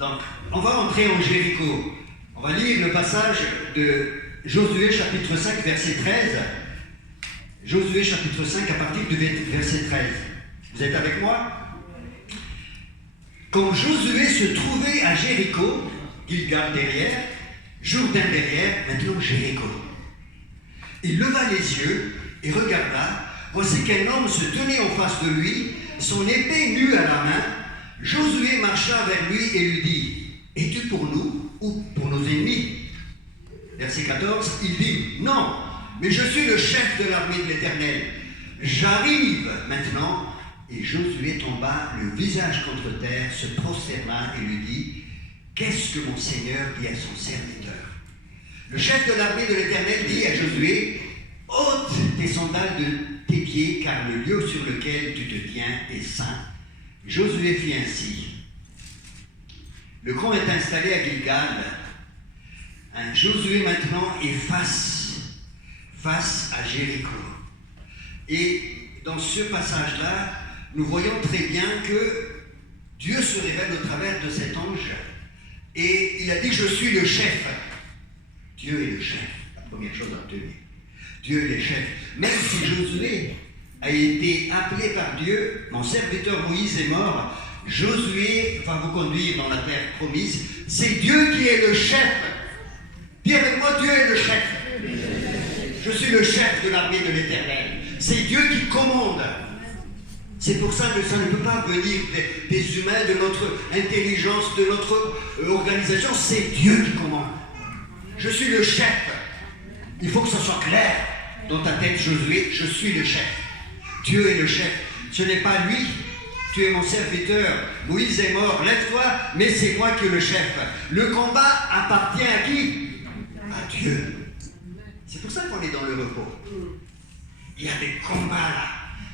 Donc, on va entrer en Jéricho. On va lire le passage de Josué chapitre 5, verset 13. Josué chapitre 5 à partir du verset 13. Vous êtes avec moi? Quand Josué se trouvait à Jéricho, Gilgal derrière, Jourdain derrière, maintenant Jéricho. Il leva les yeux et regarda. Voici qu'un homme se tenait en face de lui, son épée nue à la main. Josué marcha vers lui et lui dit: es-tu pour nous ou pour nos ennemis? Verset 14, il dit: non, mais je suis le chef de l'armée de l'Éternel. J'arrive maintenant. Et Josué tomba le visage contre terre, se prosterna et lui dit: qu'est-ce que mon Seigneur dit à son serviteur? Le chef de l'armée de l'Éternel dit à Josué: ôte tes sandales de tes pieds, car le lieu sur lequel tu te tiens est saint. Josué fit ainsi. Le camp est installé à Gilgal. Josué maintenant est face à Jéricho. Et dans ce passage-là, nous voyons très bien que Dieu se révèle au travers de cet ange et il a dit: je suis le chef. Dieu est le chef, la première chose à retenir. Dieu est le chef. Même si Josué a été appelé par Dieu, mon serviteur Moïse est mort, Josué va vous conduire dans la terre promise. C'est Dieu qui est le chef. Dis avec moi: Dieu est le chef. Je suis le chef de l'armée de l'Éternel. C'est Dieu qui commande. C'est pour ça que ça ne peut pas venir des humains, de notre intelligence, de notre organisation. C'est Dieu qui commande. Je suis le chef. Il faut que ça soit clair dans ta tête, Josué. Je suis le chef. Dieu est le chef. Ce n'est pas lui. Tu es mon serviteur. Moïse est mort. Lève-toi, mais c'est moi qui est le chef. Le combat appartient à qui? À Dieu. C'est pour ça qu'on est dans le repos. Il y a des combats là.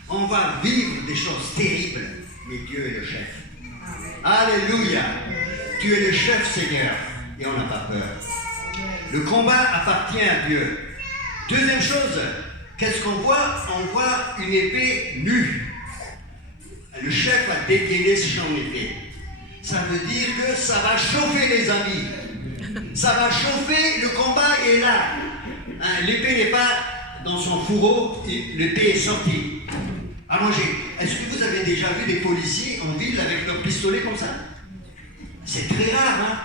On va vivre des choses terribles, mais Dieu est le chef. Alléluia. Tu es le chef, Seigneur, et on n'a pas peur. Le combat appartient à Dieu. Deuxième chose, qu'est-ce qu'on voit? On voit une épée nue. Le chef a dégainé son épée. Ça veut dire que ça va chauffer, les amis. Ça va chauffer, le combat est là. L'épée n'est pas dans son fourreau, l'épée est sortie. Allongez. Est-ce que vous avez déjà vu des policiers en ville avec leur pistolet comme ça? C'est très rare, hein?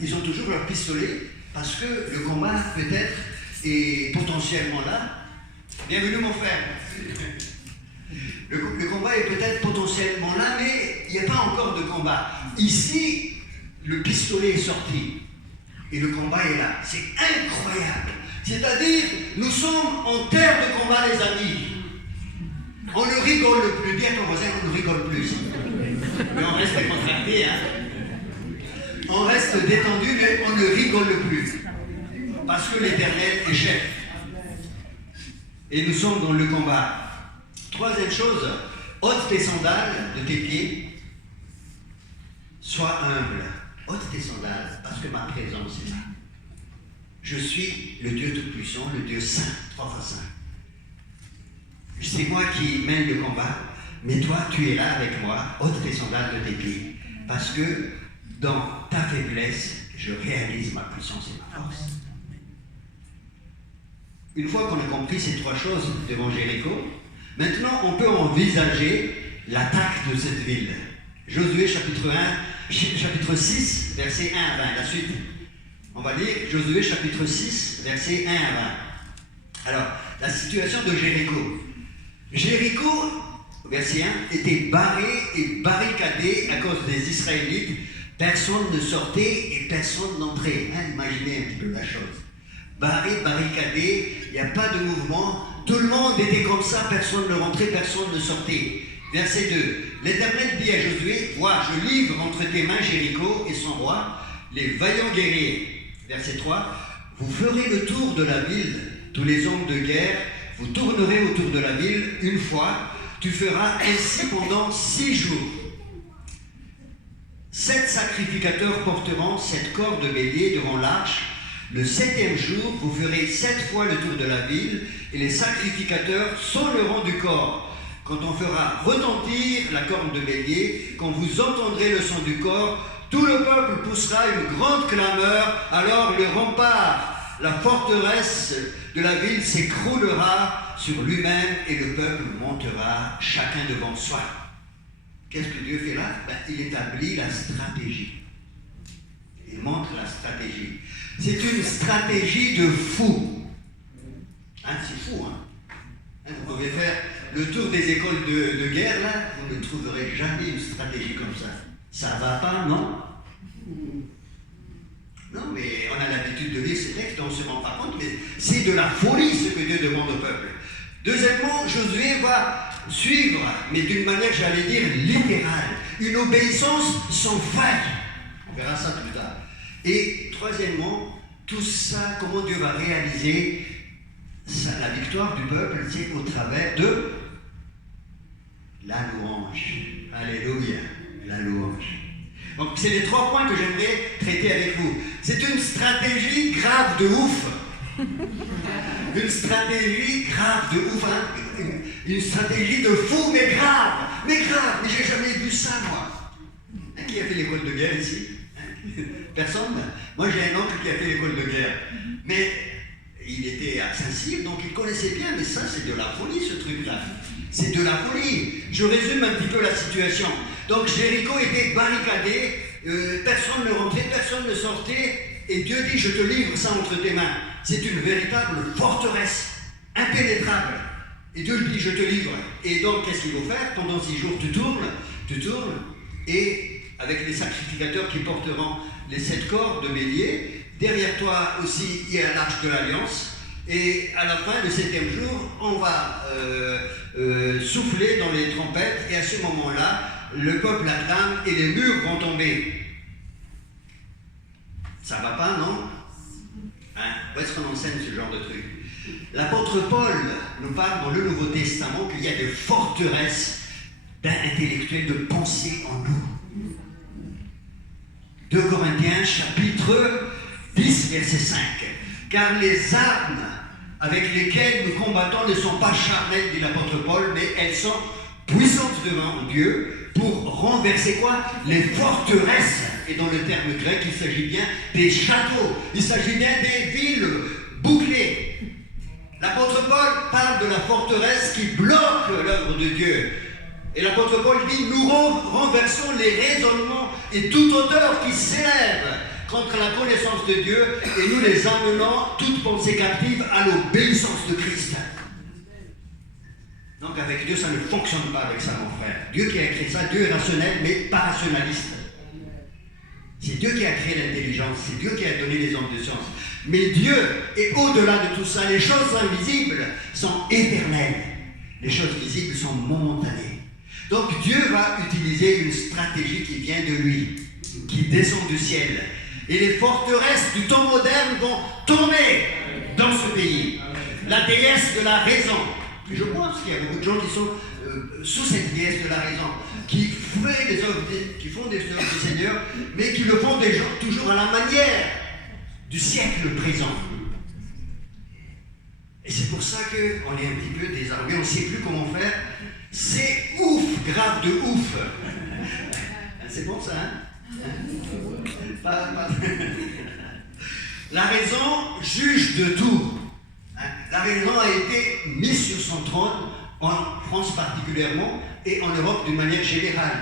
Ils ont toujours leur pistolet parce que le combat peut-être est potentiellement là. Bienvenue mon frère. Le combat est peut-être potentiellement là, mais il n'y a pas encore de combat. Ici, le pistolet est sorti et le combat est là. C'est incroyable. C'est-à-dire, nous sommes en terre de combat, les amis. On ne rigole plus. Dis à ton voisin qu'on ne rigole plus. Mais on reste contracté, hein. On reste détendu, mais on ne rigole plus. Parce que l'Éternel est chef. Et nous sommes dans le combat. Troisième chose, ôte tes sandales de tes pieds. Sois humble. Ôte tes sandales, parce que ma présence est là. Je suis le Dieu Tout-Puissant, le Dieu Saint, 3 fois Saint. C'est moi qui mène le combat, mais toi, tu es là avec moi, ôte tes sandales de tes pieds. Parce que dans ta faiblesse, je réalise ma puissance et ma force. Une fois qu'on a compris ces 3 choses devant Jéricho, maintenant on peut envisager l'attaque de cette ville. Josué chapitre 6, versets 1 à 20, la suite. On va lire Josué chapitre 6, versets 1 à 20. Alors, la situation de Jéricho. Jéricho, verset 1, était barré et barricadé à cause des Israélites. Personne ne sortait et personne n'entrait. Imaginez un petit peu la chose. Barré, barricadé, il n'y a pas de mouvement. Tout le monde était comme ça, personne ne rentrait, personne ne sortait. Verset 2. L'Éternel dit à Josué: vois, je livre entre tes mains Jéricho et son roi, les vaillants guerriers. Verset 3. Vous ferez le tour de la ville, tous les hommes de guerre, vous tournerez autour de la ville une fois, tu feras ainsi pendant 6 jours. 7 sacrificateurs porteront 7 corps de bélier devant l'arche. Le 7e jour, vous ferez 7 fois le tour de la ville, et les sacrificateurs sonneront du corps. Quand on fera retentir la corne de bélier, quand vous entendrez le son du corps, tout le peuple poussera une grande clameur, alors le rempart, la forteresse de la ville s'écroulera sur lui-même et le peuple montera chacun devant soi. Qu'est-ce que Dieu fait là? Il établit la stratégie. Il montre la stratégie. C'est une stratégie de fou. C'est fou, Vous pouvez faire le tour des écoles de guerre, là, vous ne trouverez jamais une stratégie comme ça. Ça va pas, non? Non, mais on a l'habitude de lire ces textes, on ne se rend pas compte, mais c'est de la folie ce que Dieu demande au peuple. Deuxièmement, Josué va suivre, mais d'une manière, j'allais dire, littérale, une obéissance sans faille. On verra ça plus tard. Et troisièmement, tout ça, comment Dieu va réaliser ça, la victoire du peuple, c'est au travers de la louange. Alléluia, la louange. Donc, c'est les 3 points que j'aimerais traiter avec vous. C'est une stratégie grave de ouf. Une stratégie grave de ouf. Une stratégie de fou, mais grave. Mais j'ai jamais vu ça, moi. Qui a fait l'école de guerre ici? Personne? Moi, j'ai un oncle qui a fait l'école de guerre. Mais il était à Saint-Cyr, donc il connaissait bien, mais ça, c'est de la folie, ce truc-là. C'est de la folie. Je résume un petit peu la situation. Donc, Jéricho était barricadé, personne ne rentrait, personne ne sortait, et Dieu dit, je te livre ça entre tes mains. C'est une véritable forteresse, impénétrable. Et Dieu dit, je te livre. Et donc, qu'est-ce qu'il faut faire? Pendant 6 jours, tu tournes, et avec les sacrificateurs qui porteront les 7 corps de bélier, derrière toi aussi, il y a l'arche de l'Alliance. Et à la fin, le 7e jour, on va souffler dans les trompettes. Et à ce moment-là, le peuple acclame et les murs vont tomber. Ça va pas, non? Où est-ce qu'on enseigne ce genre de truc? L'apôtre Paul nous parle dans le Nouveau Testament qu'il y a des forteresses d'intellectuels, de pensée en nous. 2 Corinthiens, chapitre 10, verset 5. Car les armes avec lesquelles nous combattons ne sont pas charnelles, dit l'apôtre Paul, mais elles sont puissantes devant Dieu pour renverser quoi? Les forteresses. Et dans le terme grec, il s'agit bien des châteaux, il s'agit bien des villes bouclées. L'apôtre Paul parle de la forteresse qui bloque l'œuvre de Dieu. Et l'apôtre Paul dit, nous renversons les raisonnements et toute hauteur qui s'élève contre la connaissance de Dieu et nous les amenons toute pensée captive à l'obéissance de Christ. Donc avec Dieu, ça ne fonctionne pas avec ça, mon frère. Dieu qui a créé ça, Dieu est rationnel, mais pas rationaliste. C'est Dieu qui a créé l'intelligence, c'est Dieu qui a donné les hommes de science. Mais Dieu est au-delà de tout ça. Les choses invisibles sont éternelles. Les choses visibles sont momentanées. Donc Dieu va utiliser une stratégie qui vient de lui, qui descend du ciel. Et les forteresses du temps moderne vont tomber dans ce pays. La déesse de la raison. Je pense qu'il y a beaucoup de gens qui sont sous cette déesse de la raison, qui font des œuvres du Seigneur, mais qui le font toujours à la manière du siècle présent. Et c'est pour ça qu'on est un petit peu désarmé, on ne sait plus comment faire. C'est ouf, grave de ouf. C'est bon ça, La raison juge de tout. La raison a été mise sur son trône, en France particulièrement, et en Europe d'une manière générale.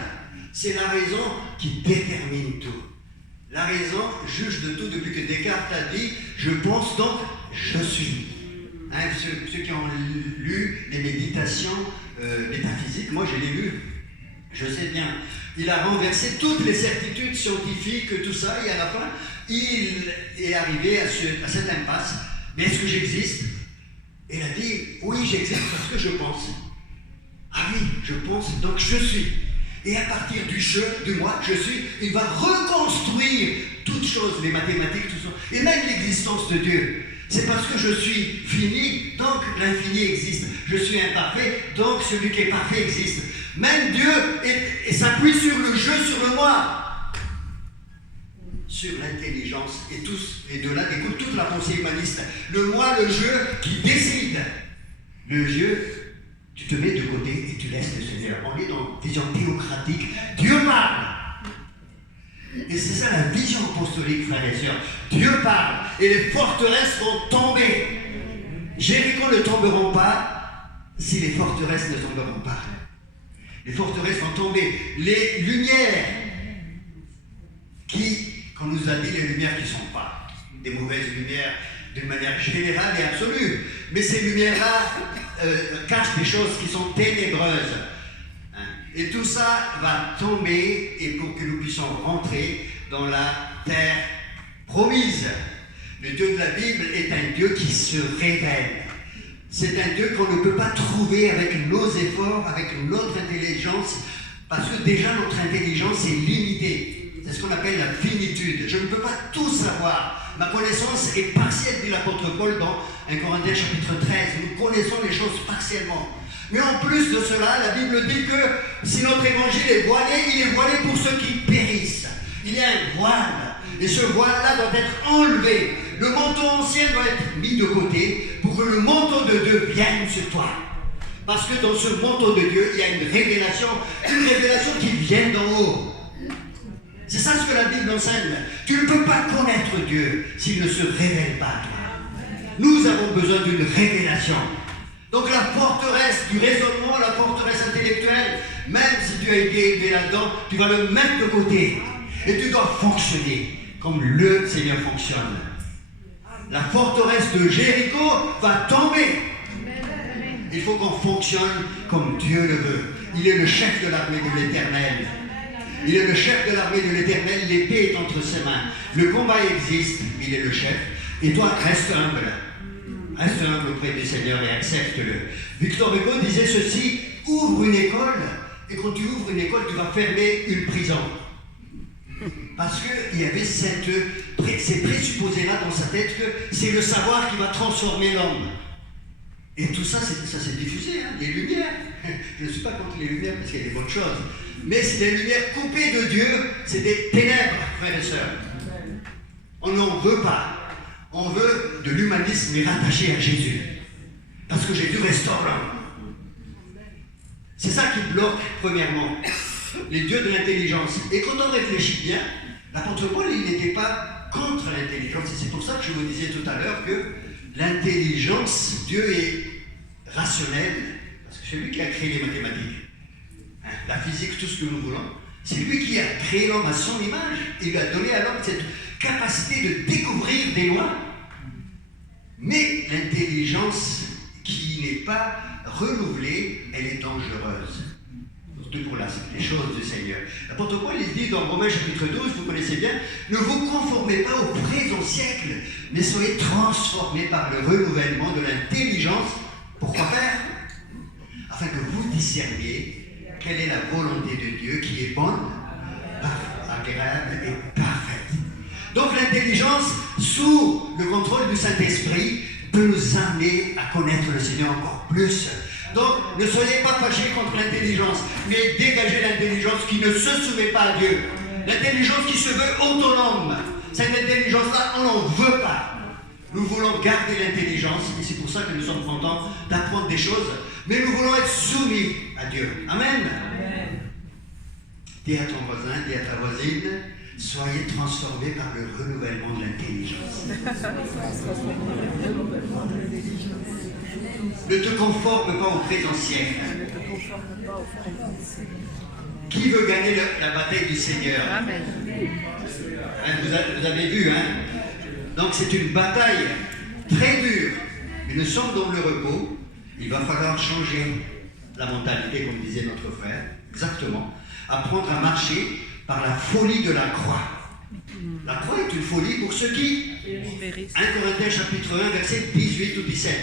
C'est la raison qui détermine tout. La raison juge de tout depuis que Descartes a dit « je pense donc, je suis ». Ceux qui ont lu les méditations métaphysiques, moi je l'ai lu, je sais bien. Il a renversé toutes les certitudes scientifiques, tout ça, et à la fin, il est arrivé à cette impasse. Mais est-ce que j'existe? Et il a dit, oui, j'existe parce que je pense. Ah oui, je pense, donc je suis. Et à partir du je, de moi, je suis, il va reconstruire toutes choses, les mathématiques, tout ça, et même l'existence de Dieu. C'est parce que je suis fini, donc l'infini existe. Je suis imparfait, donc celui qui est parfait existe. Même Dieu s'appuie sur le je, sur le moi. Sur l'intelligence. Et de là découle toute la pensée humaniste. Le moi, le je qui décide. Le je, tu te mets de côté et tu laisses le Seigneur. On est dans une vision théocratique. Dieu parle. Et c'est ça la vision apostolique, frères et sœurs. Dieu parle et les forteresses vont tomber. Jéricho ne tomberont pas si les forteresses ne tomberont pas. Les forteresses vont tomber. Les lumières qu'on nous a dit, les lumières qui ne sont pas des mauvaises lumières d'une manière générale et absolue, mais ces lumières-là cachent des choses qui sont ténébreuses. Et tout ça va tomber et pour que nous puissions rentrer dans la terre promise. Le Dieu de la Bible est un Dieu qui se révèle. C'est un Dieu qu'on ne peut pas trouver avec nos efforts, avec notre intelligence, parce que déjà notre intelligence est limitée. C'est ce qu'on appelle la finitude. Je ne peux pas tout savoir. Ma connaissance est partielle, dit l'apôtre Paul dans 1 Corinthiens chapitre 13. Nous connaissons les choses partiellement. Mais en plus de cela, la Bible dit que si notre évangile est voilé, il est voilé pour ceux qui périssent. Il y a un voile. Et ce voile-là doit être enlevé. Le manteau ancien doit être mis de côté pour que le manteau de Dieu vienne sur toi. Parce que dans ce manteau de Dieu, il y a une révélation qui vient d'en haut. C'est ça ce que la Bible enseigne. Tu ne peux pas connaître Dieu s'il ne se révèle pas à toi. Nous avons besoin d'une révélation. Donc la forteresse du raisonnement, la forteresse intellectuelle, même si tu as été élevé là-dedans, tu vas le mettre de côté. Et tu dois fonctionner comme le Seigneur fonctionne. La forteresse de Jéricho va tomber. Il faut qu'on fonctionne comme Dieu le veut. Il est le chef de l'armée de l'Éternel. Il est le chef de l'armée de l'Éternel. L'épée est entre ses mains. Le combat existe. Il est le chef. Et toi, reste humble. Reste humble auprès du Seigneur et accepte-le. Victor Hugo disait ceci, ouvre une école, et quand tu ouvres une école, tu vas fermer une prison. Parce qu'il y avait ces présupposés-là dans sa tête que c'est le savoir qui va transformer l'homme. Et tout ça, ça s'est diffusé, hein, les lumières. Je ne suis pas contre les lumières parce qu'il y a des bonnes choses. Mais c'est des lumières coupées de Dieu, c'est des ténèbres, frères et sœurs. On n'en veut pas. On veut de l'humanisme et rattaché à Jésus. Parce que Jésus restaure l'homme. C'est ça qui bloque, premièrement, les dieux de l'intelligence. Et quand on réfléchit bien, l'apôtre Paul, il n'était pas contre l'intelligence. Et c'est pour ça que je vous disais tout à l'heure que l'intelligence, Dieu est rationnel, parce que c'est lui qui a créé les mathématiques. La physique, tout ce que nous voulons. C'est lui qui a créé l'homme à son image. Il lui a donné à l'homme cette capacité de découvrir des lois. Mais l'intelligence qui n'est pas renouvelée, elle est dangereuse. Surtout pour les choses du Seigneur. L'apôtre Paul, il dit dans Romains chapitre 12, vous connaissez bien, ne vous conformez pas au présent siècle, mais soyez transformés par le renouvellement de l'intelligence. Pourquoi faire? Afin que vous discerniez quelle est la volonté de Dieu qui est bonne, agréable et parfaite. Donc l'intelligence, sous le contrôle du Saint-Esprit, peut nous amener à connaître le Seigneur encore plus. Donc ne soyez pas fâchés contre l'intelligence, mais dégagez l'intelligence qui ne se soumet pas à Dieu. L'intelligence qui se veut autonome. Cette intelligence-là, on n'en veut pas. Nous voulons garder l'intelligence, et c'est pour ça que nous sommes contents d'apprendre des choses, mais nous voulons être soumis à Dieu. Amen. Amen. Dis à ton voisin, dis à ta voisine, soyez transformés par le renouvellement de l'intelligence. Ne te conforme pas au présent siècle. Qui veut gagner la bataille du Seigneur? Amen. Vous avez vu, hein? Donc c'est une bataille très dure. Mais nous sommes dans le repos. Il va falloir changer la mentalité, comme disait notre frère. Exactement. Apprendre à marcher par la folie de la croix. La croix est une folie pour ceux qui périssent. 1 Corinthiens chapitre 1, verset 18 ou 17.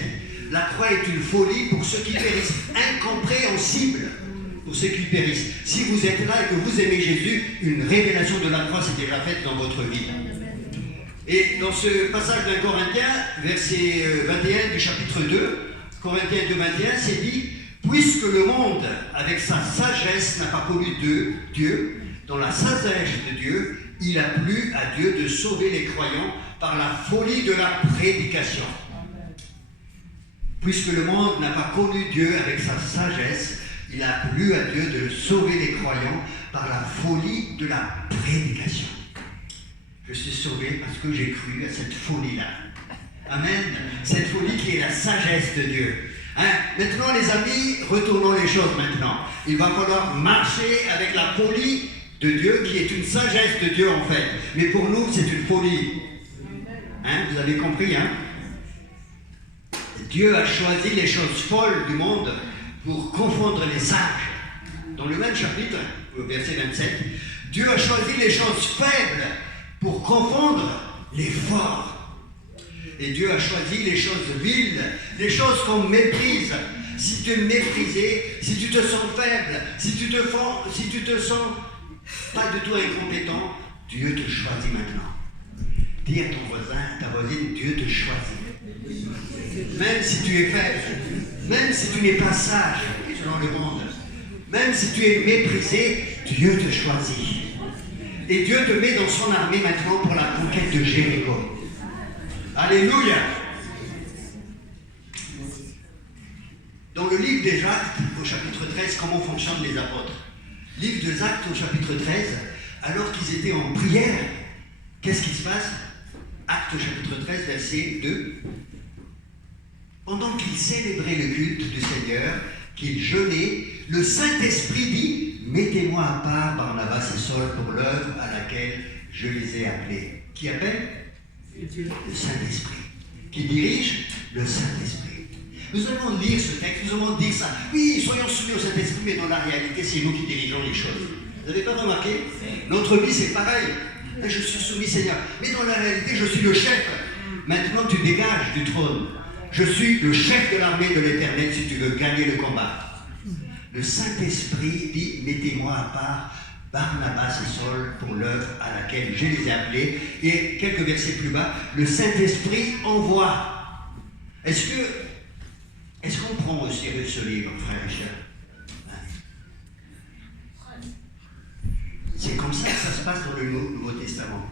La croix est une folie pour ceux qui périssent. Incompréhensible pour ceux qui périssent. Si vous êtes là et que vous aimez Jésus, une révélation de la croix s'est déjà faite dans votre vie. Et dans ce passage d'un Corinthiens, verset 21 du chapitre 2, Corinthiens 2, 21, c'est dit « Puisque le monde, avec sa sagesse, n'a pas connu Dieu, dans la sagesse de Dieu, il a plu à Dieu de sauver les croyants par la folie de la prédication. » Puisque le monde n'a pas connu Dieu avec sa sagesse, il a plu à Dieu de sauver les croyants par la folie de la prédication. Je suis sauvé parce que j'ai cru à cette folie-là. Amen. Cette folie qui est la sagesse de Dieu. Hein? Maintenant, les amis, retournons les choses maintenant. Il va falloir marcher avec la folie de Dieu, qui est une sagesse de Dieu en fait. Mais pour nous, c'est une folie. Hein? Vous avez compris, hein? Dieu a choisi les choses folles du monde pour confondre les sages. Dans le même chapitre, au verset 27, Dieu a choisi les choses faibles pour confondre les forts. Et Dieu a choisi les choses viles, les choses qu'on méprise. Si tu es méprisé, si tu te sens faible, si tu te sens pas du tout incompétent, Dieu te choisit maintenant. Dis à ton voisin, ta voisine, Dieu te choisit. Même si tu es faible, même si tu n'es pas sage selon le monde, même si tu es méprisé, Dieu te choisit. Et Dieu te met dans son armée maintenant pour la conquête de Jéricho. Alléluia. Dans le livre des Actes, au chapitre 13, comment fonctionnent les apôtres? Livre des Actes, au chapitre 13, alors qu'ils étaient en prière, qu'est-ce qui se passe? Actes, au chapitre 13, verset 2. Pendant qu'ils célébraient le culte du Seigneur, qu'ils jeûnaient, le Saint-Esprit dit: mettez-moi à part Barnabas et Saul pour l'œuvre à laquelle je les ai appelés. Qui appelle? Le Saint-Esprit. Qui dirige? Le Saint-Esprit. Nous allons lire ce texte, nous allons dire ça. Oui, soyons soumis au Saint-Esprit, mais dans la réalité, c'est nous qui dirigeons les choses. Vous n'avez pas remarqué? Notre vie, c'est pareil. Je suis soumis, Seigneur. Mais dans la réalité, je suis le chef. Maintenant, tu dégages du trône. Je suis le chef de l'armée de l'Éternel si tu veux gagner le combat. Le Saint-Esprit dit: mettez-moi à part Barnabas et Saul pour l'œuvre à laquelle je les ai appelés. Et quelques versets plus bas, le Saint-Esprit envoie. Est-ce qu'on prend au sérieux ce livre, frères et sœurs? C'est comme ça que ça se passe dans le Nouveau Testament.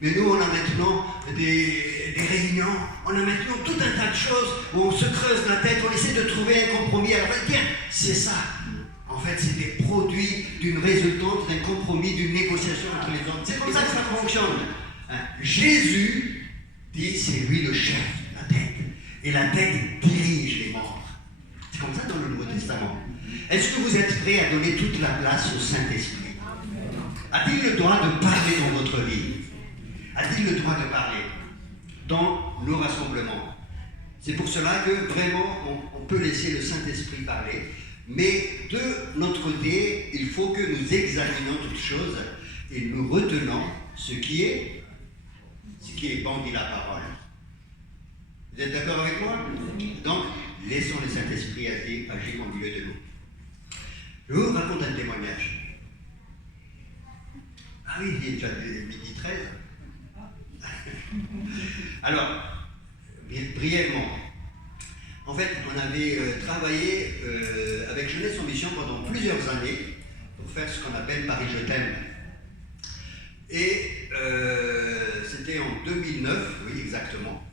Mais nous, on a maintenant des réunions, on a maintenant tout un tas de choses où on se creuse la tête, on essaie de trouver un compromis. Alors, tiens, c'est ça. En fait, c'est des produits d'une résultante, d'un compromis, d'une négociation entre les hommes. C'est comme ça que ça fonctionne. Hein? Jésus dit: c'est lui le chef, la tête. Et la tête dirige les membres. C'est comme ça dans le Nouveau Testament. Est-ce que vous êtes prêts à donner toute la place au Saint-Esprit? A-t-il le droit de parler dans votre vie? A-t-il le droit de parler dans nos rassemblements? C'est pour cela que vraiment on peut laisser le Saint-Esprit parler, mais de notre côté, il faut que nous examinions toutes choses et nous retenons ce qui est bon, dit la parole. Vous êtes d'accord avec moi? Donc, laissons le Saint-Esprit agir au milieu de nous. Je vous raconte un témoignage. Ah oui, il est déjà midi 13. Alors, brièvement, en fait, on avait travaillé avec Jeunesse en Mission pendant plusieurs années pour faire ce qu'on appelle Paris Je t'aime. Et c'était en 2009, oui exactement,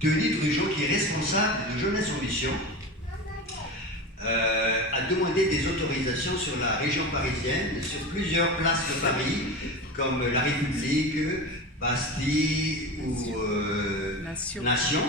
Denis Drugeot, qui est responsable de Jeunesse en Mission, a demandé des autorisations sur la région parisienne, sur plusieurs places de Paris, comme la République, Bastille ou Nation.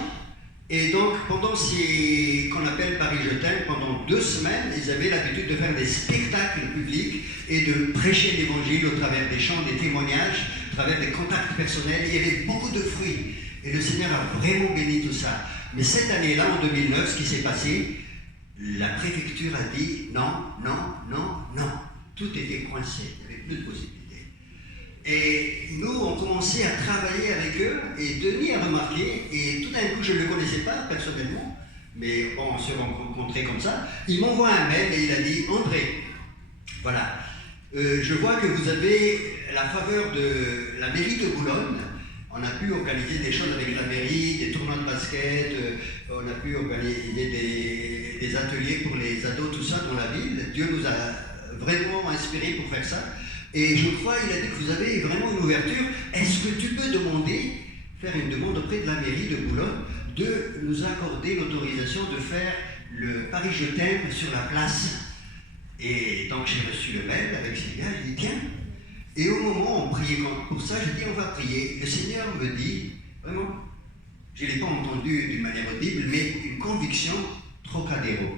Et donc, pendant ce qu'on appelle Paris Je t'aime, pendant 2 semaines, ils avaient l'habitude de faire des spectacles publics et de prêcher l'évangile au travers des chants, des témoignages, à travers des contacts personnels. Il y avait beaucoup de fruits. Et le Seigneur a vraiment béni tout ça. Mais cette année-là, en 2009, ce qui s'est passé, la préfecture a dit non. Tout était coincé, il n'y avait plus de possibilités. Et nous, on commençait à travailler avec eux, et Denis a remarqué, et tout d'un coup, je ne le connaissais pas personnellement, mais bon, on s'est rencontrés comme ça, il m'envoie un mail et il a dit: André, voilà, je vois que vous avez la faveur de la mairie de Boulogne. On a pu organiser des choses avec la mairie, des tournois de basket, on a pu organiser des ateliers pour les ados, tout ça dans la ville. Dieu nous a vraiment inspirés pour faire ça. Et je crois, il a dit que vous avez vraiment une ouverture. Est-ce que tu peux faire une demande auprès de la mairie de Boulogne de nous accorder l'autorisation de faire le Paris Je t'aime sur la place? Et donc j'ai reçu le mail avec ces gars, il dit: tiens, Et au moment où on priait pour ça, j'ai dit on va prier. Le Seigneur me dit, vraiment, je ne l'ai pas entendu d'une manière audible, mais une conviction, Trocadéro.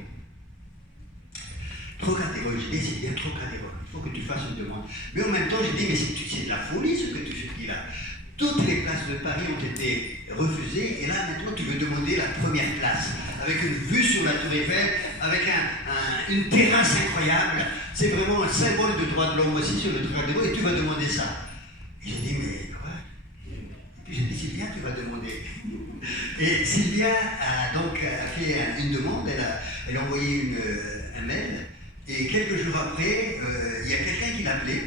Trocadéro, j'ai dit c'est bien Trocadéro, il faut que tu fasses une demande. Mais en même temps, j'ai dit mais c'est de la folie ce que tu dis là. Toutes les places de Paris ont été refusées et là maintenant tu veux demander la première place avec une vue sur la Tour Eiffel, avec une terrasse incroyable. C'est vraiment un symbole de droit de l'homme aussi sur le Trocadéro et tu vas demander ça. Et j'ai dit mais quoi? Et puis j'ai dit Sylvia, tu vas demander. Et Sylvia a fait une demande, elle a envoyé un mail. Et quelques jours après, il y a quelqu'un qui l'a appelé,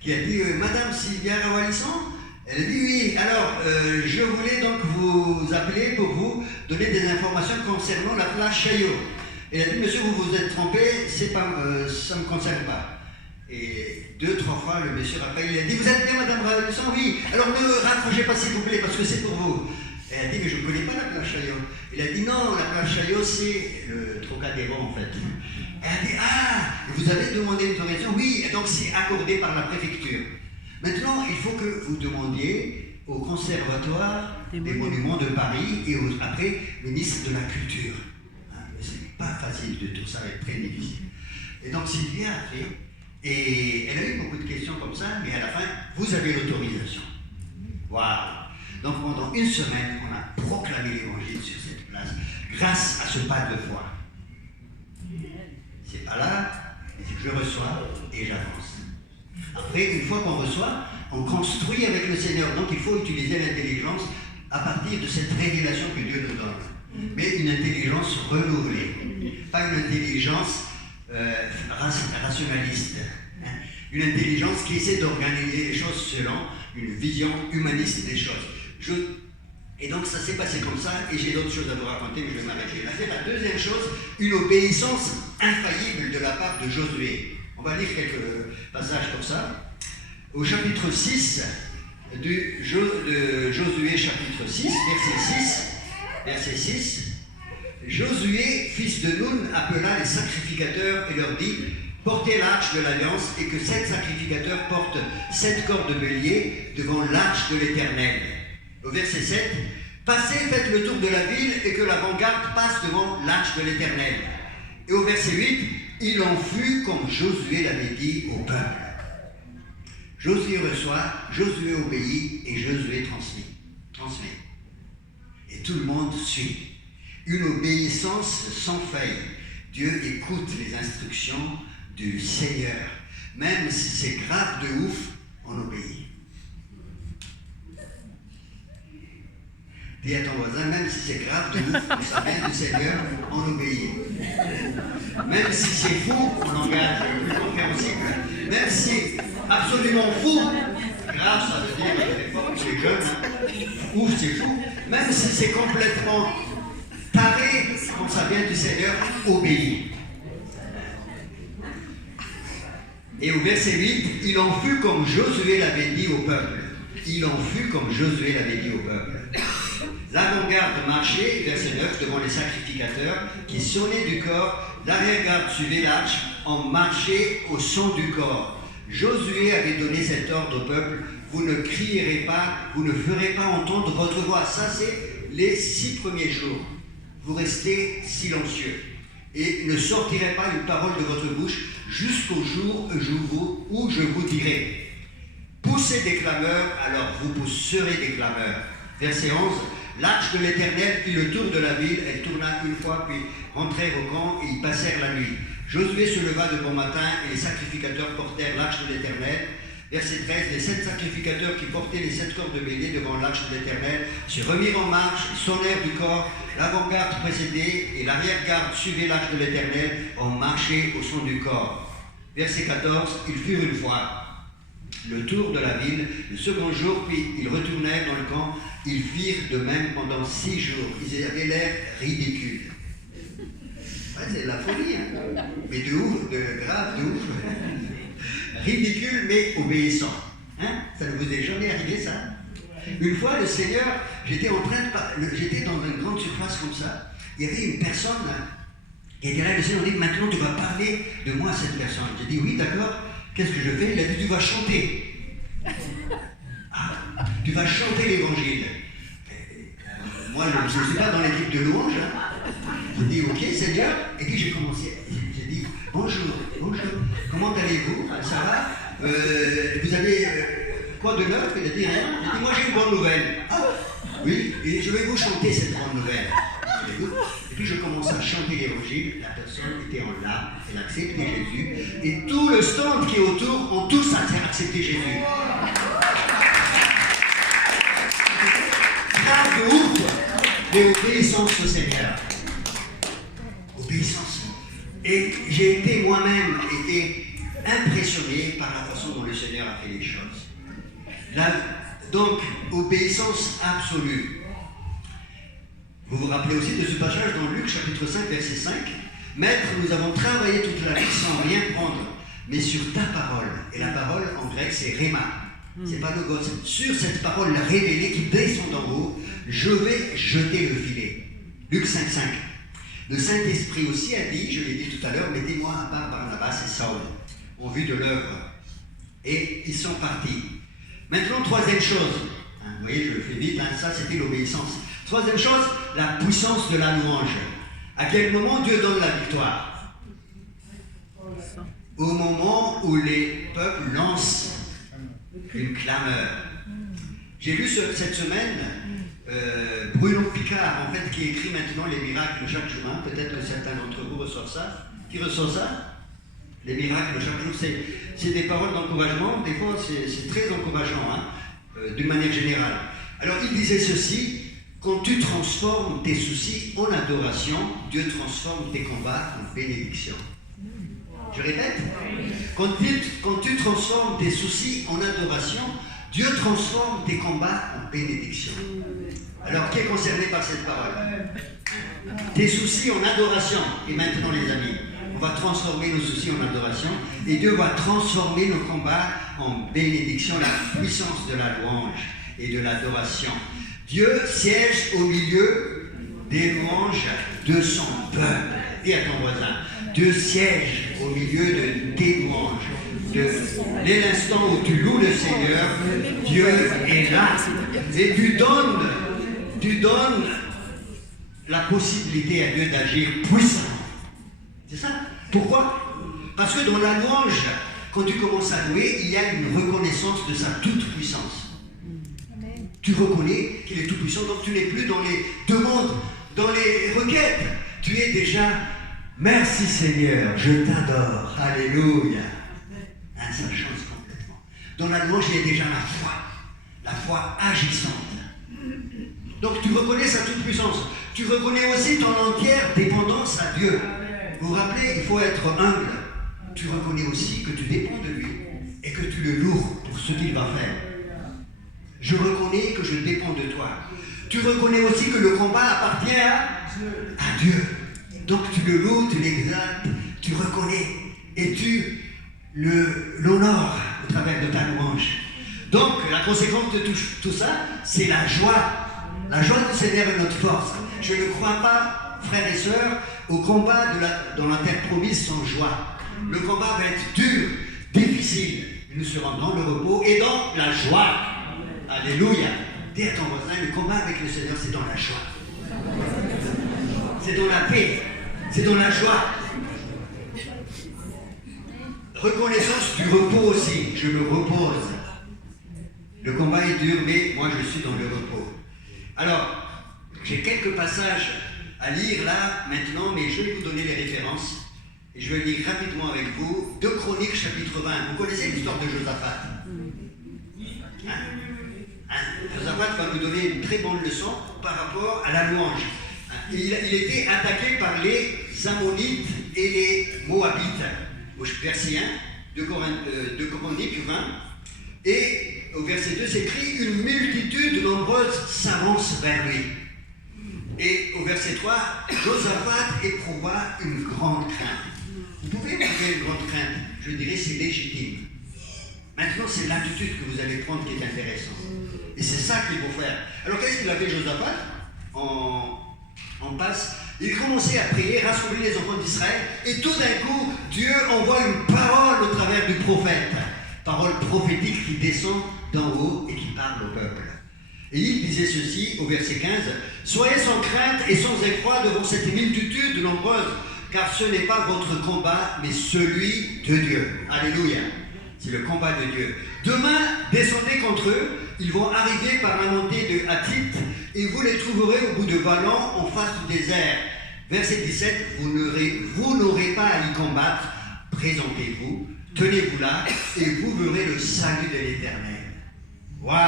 qui a dit Madame Sylvia Rawalisson. Elle a dit oui, alors je voulais donc vous appeler pour vous donner des informations concernant la place Chaillot. Elle a dit monsieur, vous vous êtes trompé, ça ne me concerne pas. Et 2-3 fois, le monsieur rappelle, il a dit vous êtes bien Madame Rawalisson? Oui, alors ne raccrochez pas s'il vous plaît, parce que c'est pour vous. Elle a dit mais je ne connais pas la place Chaillot. Il a dit non, la place Chaillot c'est le Trocadéro en fait. Elle a dit ah, vous avez demandé une autorisation? Oui, donc c'est accordé par la préfecture. Maintenant, il faut que vous demandiez au Conservatoire des Monuments de Paris et après, ministre de la Culture. Hein, c'est pas facile de tout ça, va être très difficile. Et donc Sylvia a fait, et elle a eu beaucoup de questions comme ça, mais à la fin, vous avez l'autorisation. Voilà. Donc pendant une semaine, on a proclamé l'évangile sur cette place, grâce à ce pas de foi. C'est pas là, je reçois et j'avance. Après, une fois qu'on reçoit, on construit avec le Seigneur. Donc il faut utiliser l'intelligence à partir de cette révélation que Dieu nous donne. Mais une intelligence renouvelée, pas une intelligence rationaliste. Hein. Une intelligence qui essaie d'organiser les choses selon une vision humaniste des choses. Et donc ça s'est passé comme ça, et j'ai d'autres choses à vous raconter, mais je vais m'arrêter là. C'est la deuxième chose, une obéissance infaillible de la part de Josué. On va lire quelques passages comme ça. Au chapitre 6 de Josué, chapitre 6, verset 6, Josué, fils de Nun, appela les sacrificateurs et leur dit « Portez l'arche de l'Alliance et que 7 sacrificateurs portent 7 corps de bélier devant l'arche de l'Éternel. » Au verset 7, « Passez, faites le tour de la ville et que l'avant-garde passe devant l'arche de l'Éternel. » Et au verset 8, « Il en fut comme Josué l'avait dit au peuple. » Josué reçoit, Josué obéit et Josué transmet. Et tout le monde suit. Une obéissance sans faille. Dieu écoute les instructions du Seigneur. Même si c'est grave de ouf, on obéit. Dis à ton voisin, même si c'est grave de ouf, ça vient du Seigneur, on obéit. Même si c'est fou, on engage le plus compréhensible. Même si c'est absolument fou, grave ça veut dire très fort pour les jeunes, ouf c'est fou. Même si c'est complètement taré, quand ça vient du Seigneur, obéit. Et au verset 8, il en fut comme Josué l'avait dit au peuple. Il en fut comme Josué l'avait dit au peuple. L'avant-garde marchait, verset 9, devant les sacrificateurs qui sonnaient du corps. L'arrière-garde suivait l'arche, en marchait au son du corps. Josué avait donné cet ordre au peuple, vous ne crierez pas, vous ne ferez pas entendre votre voix. Ça, c'est les 6 premiers jours. Vous restez silencieux et ne sortirez pas une parole de votre bouche jusqu'au jour où je vous dirai. Poussez des clameurs, alors vous pousserez des clameurs. Verset 11, l'arche de l'Éternel fit le tour de la ville, elle tourna une fois, puis rentrèrent au camp et y passèrent la nuit. Josué se leva de bon matin et les sacrificateurs portèrent l'arche de l'Éternel. Verset 13, les 7 sacrificateurs qui portaient les 7 corps de bélier devant l'arche de l'Éternel se remirent en marche, sonnèrent du corps, l'avant-garde précédait et l'arrière-garde suivait l'arche de l'Éternel, en marchait au son du corps. Verset 14, ils furent une fois le tour de la ville, le second jour, puis ils retournèrent dans le camp, ils firent de même pendant 6 jours. Ils avaient l'air ridicules. Ouais, c'est de la folie, hein. Mais de ouf, de grave, de ouf. Ridicule, mais obéissant. Hein? Ça ne vous est jamais arrivé, ça? Une fois, le Seigneur, j'étais dans une grande surface comme ça, il y avait une personne qui était là, le Seigneur dit, maintenant tu vas parler de moi à cette personne. J'ai dit, oui, d'accord, qu'est-ce que je fais? Il a dit, tu vas chanter. tu vas chanter l'évangile. Moi, je ne suis pas dans l'équipe de louange. J'ai dit, ok Seigneur, et puis j'ai commencé, j'ai dit, bonjour, comment allez-vous? Ça va? Vous avez quoi de neuf? Il a dit, rien. J'ai dit, moi j'ai une bonne nouvelle. Ah, oui, et je vais vous chanter cette bonne nouvelle. Et puis je commence à chanter l'évangile, la personne était en larmes, elle a accepté Jésus, et tout le stand qui est autour ont tous accepté Jésus. Grave de ouf, mais obéissance au Seigneur. Obéissance. Et j'ai été moi-même impressionné par la façon dont le Seigneur a fait les choses. Donc, obéissance absolue. Vous vous rappelez aussi de ce passage dans Luc chapitre 5, verset 5. Maître, nous avons travaillé toute la vie sans rien prendre, mais sur ta parole. Et la parole en grec c'est rhéma. C'est pas logos. Sur cette parole révélée qui descend d'en haut, je vais jeter le filet. Luc 5, 5. Le Saint-Esprit aussi a dit, je l'ai dit tout à l'heure, mettez-moi à part Barnabas et Saul, en vue de l'œuvre. Et ils sont partis. Maintenant, troisième chose. Vous voyez, je le fais vite, ça c'était l'obéissance. Troisième chose, la puissance de la louange. À quel moment Dieu donne la victoire? Au moment où les peuples lancent une clameur. J'ai lu cette semaine Bruno Picard, en fait, qui écrit maintenant les miracles chaque jour. Peut-être que certains d'entre vous reçoivent ça. Qui reçoit ça? Les miracles chaque jour, c'est des paroles d'encouragement. Des fois, c'est très encourageant, d'une manière générale. Alors, il disait ceci: quand tu transformes tes soucis en adoration, Dieu transforme tes combats en bénédiction. Je répète, quand tu transformes tes soucis en adoration, Dieu transforme tes combats en bénédiction. Alors, qui est concerné par cette parole? Tes soucis en adoration. Et maintenant, les amis, on va transformer nos soucis en adoration et Dieu va transformer nos combats en bénédiction, la puissance de la louange et de l'adoration. Dieu siège au milieu des louanges de son peuple. Dis à ton voisin, Dieu siège au milieu de tes louanges. Dès l'instant où tu loues le Seigneur, Dieu est là. Et tu donnes la possibilité à Dieu d'agir puissamment. C'est ça. Pourquoi? Parce que dans la louange, quand tu commences à louer, il y a une reconnaissance de sa toute-puissance. Tu reconnais qu'il est tout-puissant, donc tu n'es plus dans les demandes, dans les requêtes. Tu es déjà, merci Seigneur, je t'adore, alléluia. Ça change complètement. Dans la louange, il y a déjà la foi agissante. Donc tu reconnais sa toute-puissance. Tu reconnais aussi ton entière dépendance à Dieu. Vous vous rappelez, il faut être humble. Tu reconnais aussi que tu dépends de lui et que tu le loues pour ce qu'il va faire. Je reconnais que je dépends de toi. Tu reconnais aussi que le combat appartient à Dieu. Donc tu le loues, tu l'exaltes, tu reconnais et tu l'honores au travers de ta louange. Donc la conséquence de tout ça, c'est la joie. La joie du Seigneur est notre force. Je ne crois pas, frères et sœurs, au combat dans la terre promise sans joie. Le combat va être dur, difficile. Nous serons dans le repos et dans la joie. Alléluia. Dis à ton voisin, le combat avec le Seigneur, c'est dans la joie. C'est dans la paix. C'est dans la joie. Reconnaissance du repos aussi. Je me repose. Le combat est dur, mais moi je suis dans le repos. Alors, j'ai quelques passages à lire là, maintenant, mais je vais vous donner les références. Et je vais lire rapidement avec vous 2 Chroniques chapitre 20. Vous connaissez l'histoire de Josaphat? Josaphat va nous donner une très bonne leçon par rapport à la louange. Il était attaqué par les Ammonites et les Moabites. Au verset 1 de Chroniques 20. Et au verset 2, c'est écrit: une multitude nombreuse s'avance vers lui. Et au verset 3, Josaphat éprouva une grande crainte. Vous pouvez éprouver une grande crainte, je dirais c'est légitime. Maintenant, c'est l'attitude que vous allez prendre qui est intéressante. Et c'est ça qu'il faut faire. Alors, qu'est-ce qu'il a fait Josaphat? On passe. Il commençait à prier, rassembler les enfants d'Israël, et tout d'un coup, Dieu envoie une parole au travers du prophète. parole prophétique qui descend d'en haut et qui parle au peuple. Et il disait ceci au verset 15, « Soyez sans crainte et sans effroi devant cette multitude nombreuse, car ce n'est pas votre combat, mais celui de Dieu. » Alléluia. C'est le combat de Dieu. Demain, descendez contre eux, ils vont arriver par la montée de Hathit, et vous les trouverez au bout de Valan, en face du désert. Verset 17, vous n'aurez pas à y combattre, présentez-vous, tenez-vous là, et vous verrez le salut de l'Éternel. Waouh!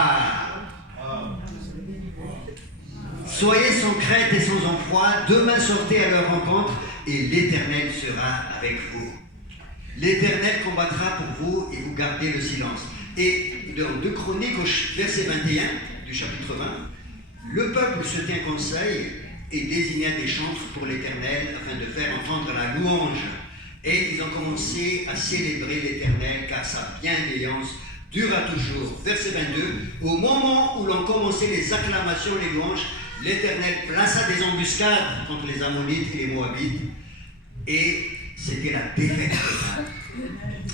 Soyez sans crainte et sans effroi, demain sortez à leur rencontre, et l'Éternel sera avec vous. L'Éternel combattra pour vous et vous gardez le silence. Et dans 2 Chroniques, au verset 21 du chapitre 20, le peuple se tient conseil et désigna des chantres pour l'Éternel afin de faire entendre la louange. Et ils ont commencé à célébrer l'Éternel car sa bienveillance dura toujours. Verset 22, au moment où l'on commençait les acclamations, les louanges, l'Éternel plaça des embuscades contre les Ammonites et les Moabites. Et c'était la défaite totale.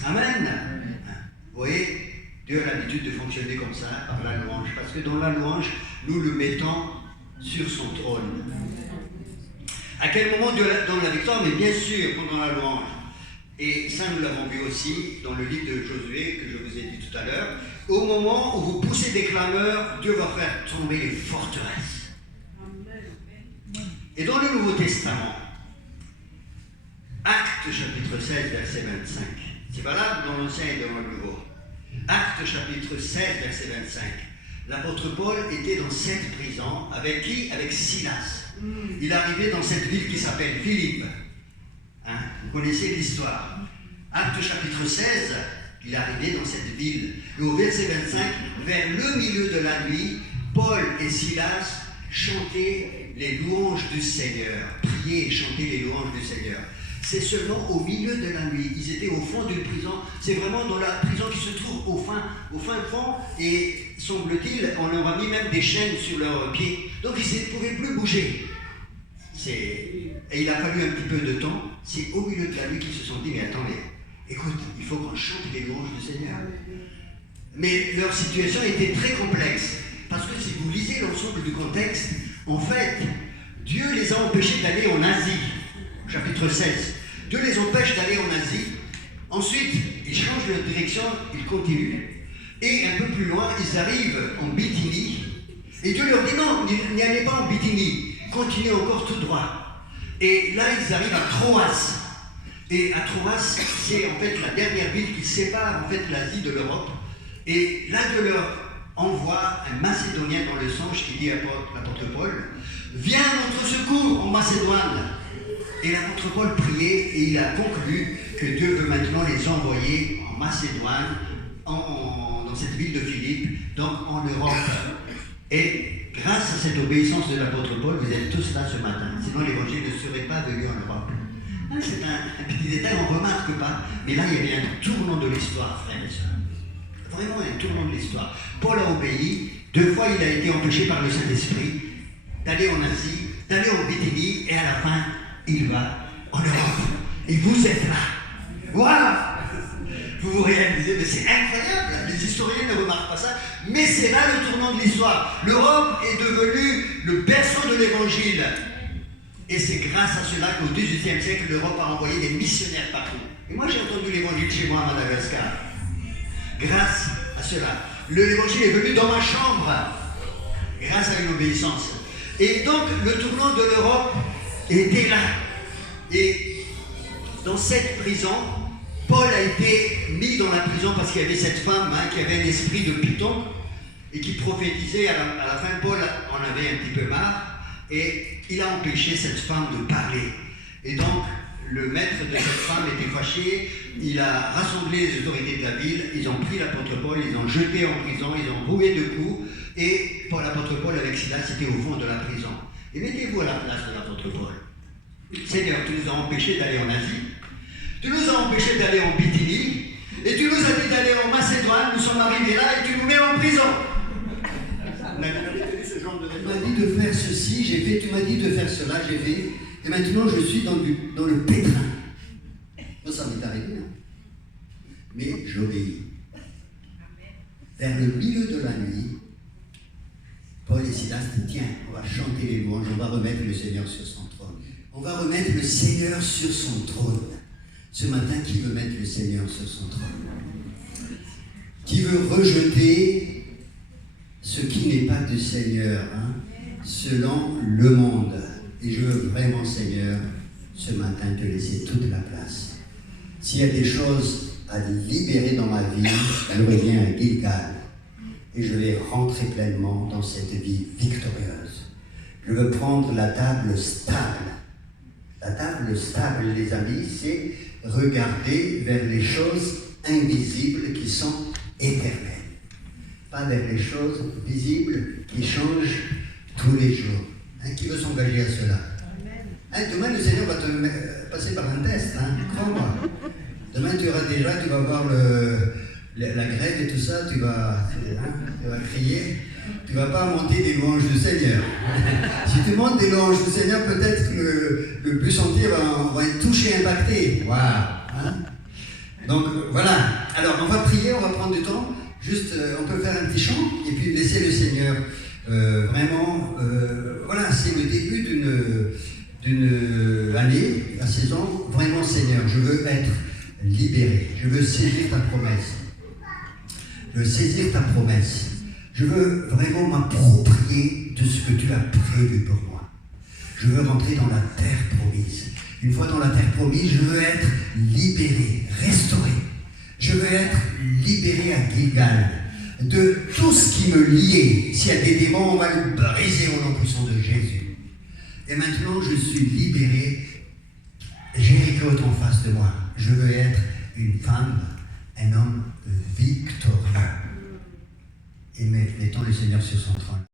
Amen. Vous voyez, Dieu a l'habitude de fonctionner comme ça, par la louange, parce que dans la louange, nous le mettons sur son trône. À quel moment Dieu donne la victoire? Mais bien sûr, pendant la louange. Et ça, nous l'avons vu aussi dans le livre de Josué, que je vous ai dit tout à l'heure. Au moment où vous poussez des clameurs, Dieu va faire tomber les forteresses. Et dans le Nouveau Testament, Actes chapitre 16, verset 25. C'est valable dans l'Ancien et dans le Nouveau. Actes chapitre 16, verset 25. L'apôtre Paul était dans cette prison. Avec qui? Avec Silas. Il arrivait dans cette ville qui s'appelle Philippe. Vous connaissez l'histoire. Actes chapitre 16, il arrivait dans cette ville. Et au verset 25, vers le milieu de la nuit, Paul et Silas chantaient les louanges du Seigneur. Priaient et chantaient les louanges du Seigneur. C'est seulement au milieu de la nuit. Ils étaient au fond d'une prison. C'est vraiment dans la prison qui se trouve au fin fond. Et semble-t-il, on leur a mis même des chaînes sur leurs pieds. Donc ils ne pouvaient plus bouger. Et il a fallu un petit peu de temps. C'est au milieu de la nuit qu'ils se sont dit, mais attendez, écoute, il faut qu'on chante les louanges du Seigneur. Mais leur situation était très complexe. Parce que si vous lisez l'ensemble du contexte, en fait, Dieu les a empêchés d'aller en Asie. Chapitre 16. Dieu les empêche d'aller en Asie. Ensuite, ils changent de direction, ils continuent. Et un peu plus loin, ils arrivent en Bithynie. Et Dieu leur dit non, n'y allez pas en Bithynie. Continuez encore tout droit. Et là, ils arrivent à Troas. Et à Troas, c'est en fait la dernière ville qui sépare en fait l'Asie de l'Europe. Et là, Dieu leur envoie un Macédonien dans le songe qui dit à l'apôtre Paul, viens à notre secours en Macédoine. Et l'apôtre Paul priait et il a conclu que Dieu veut maintenant les envoyer en Macédoine, dans cette ville de Philippe, donc en Europe. Et grâce à cette obéissance de l'apôtre Paul, vous êtes tous là ce matin. Sinon l'évangile ne serait pas venu en Europe. C'est un petit détail, on ne remarque pas, mais là il y avait un tournant de l'histoire, frères et sœurs. Vraiment un tournant de l'histoire. Paul a obéi, 2 fois il a été empêché par le Saint-Esprit d'aller en Asie, d'aller en Bithynie, et à la fin, il va en Europe. Et vous êtes là. Waouh! Vous vous réalisez, mais c'est incroyable. Les historiens ne remarquent pas ça, mais c'est là le tournant de l'histoire. L'Europe est devenue le berceau de l'Évangile. Et c'est grâce à cela qu'au XVIIIe siècle, l'Europe a envoyé des missionnaires partout. Et moi, j'ai entendu l'Évangile chez moi à Madagascar. Grâce à cela. L'Évangile est venu dans ma chambre. Grâce à une obéissance. Et donc, le tournant de l'Europe était là. Et dans cette prison, Paul a été mis dans la prison parce qu'il y avait cette femme qui avait un esprit de python et qui prophétisait. À la fin, Paul en avait un petit peu marre et il a empêché cette femme de parler. Et donc, le maître de cette femme était fâché, il a rassemblé les autorités de la ville, ils ont pris l'apôtre Paul, ils ont jeté en prison, ils ont roué de coups, et l'apôtre Paul avec Silas était au fond de la prison. Et mettez-vous à la place de l'apôtre Paul. Seigneur, tu nous as empêchés d'aller en Asie, tu nous as empêchés d'aller en Bithynie, et tu nous as dit d'aller en Macédoine, nous sommes arrivés là et tu nous mets en prison. Tu m'as dit de faire ceci, j'ai fait, tu m'as dit de faire cela, j'ai fait, et maintenant je suis dans le pétrin. Ça m'est arrivé, hein. Mais j'obéis. vers le milieu de la nuit, Paul et Silas disent, tiens, on va chanter les louanges, on va remettre le Seigneur sur son trône. On va remettre le Seigneur sur son trône. Ce matin, qui veut mettre le Seigneur sur son trône? Qui veut rejeter ce qui n'est pas du Seigneur, hein, selon le monde? Et je veux vraiment, Seigneur, ce matin, te laisser toute la place. S'il y a des choses à libérer dans ma vie, elle revient à Gilgal. Et je vais rentrer pleinement dans cette vie victorieuse. Je veux prendre la table stable. La table stable, les amis, c'est regarder vers les choses invisibles qui sont éternelles. Pas vers les choses visibles qui changent tous les jours. Hein, qui veut s'engager à cela? Hein, demain, le Seigneur va te passer par un test, hein, crois-moi. Demain, tu vas voir la grève et tout ça, tu vas crier. Tu ne vas pas monter des louanges du Seigneur. Si tu montes des louanges du Seigneur, peut-être que le bus entier va être touché, impacté. Waouh, hein? Donc voilà. Alors, on va prier, on va prendre du temps. Juste, on peut faire un petit chant et puis laisser le Seigneur vraiment. Voilà, c'est le début d'une année, la saison. Vraiment, Seigneur, je veux être libéré. Je veux saisir ta promesse. Je veux saisir ta promesse. Je veux vraiment m'approprier de ce que tu as prévu pour moi. Je veux rentrer dans la terre promise. Une fois dans la terre promise, je veux être libéré, restauré. Je veux être libéré à Gilgal de tout ce qui me liait. S'il y a des démons, on va le briser au nom puissant de Jésus. Et maintenant, je suis libéré. Jéricho est en face de moi. Je veux être une femme, un homme victorieux. Et mettons le Seigneur sur son trône.